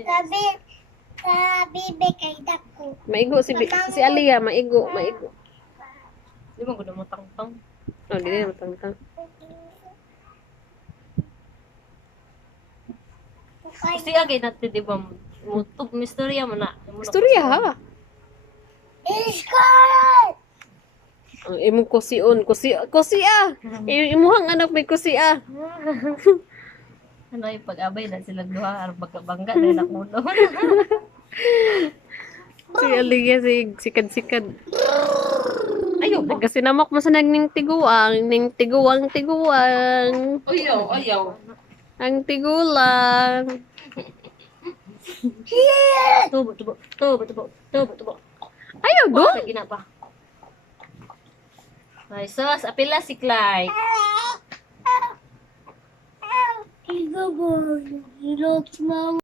Sabi, bibi kay dako. Maigo si Alia, maigo. Di mo gud mo tang-tang. Oh, di na matang-tang. Kasi agay natin di ba mutog mistorya mo na. Istorya ha. Iskot! Ang imong kusion, kusi ah. Imuhang anak may kusi ah. Ano yung pag-abay na sila duha aron magkabangga na nakuno. Si Alia sikad-sikad. Ayaw ba? Kasi namak mo sa ning tiguang, tiguang. Ayaw. Ang tigulang. Tubo. Ayaw go. Lagi na pa. Ay, sus, apila si Clyde. Ikaw ba? Ilot, mama.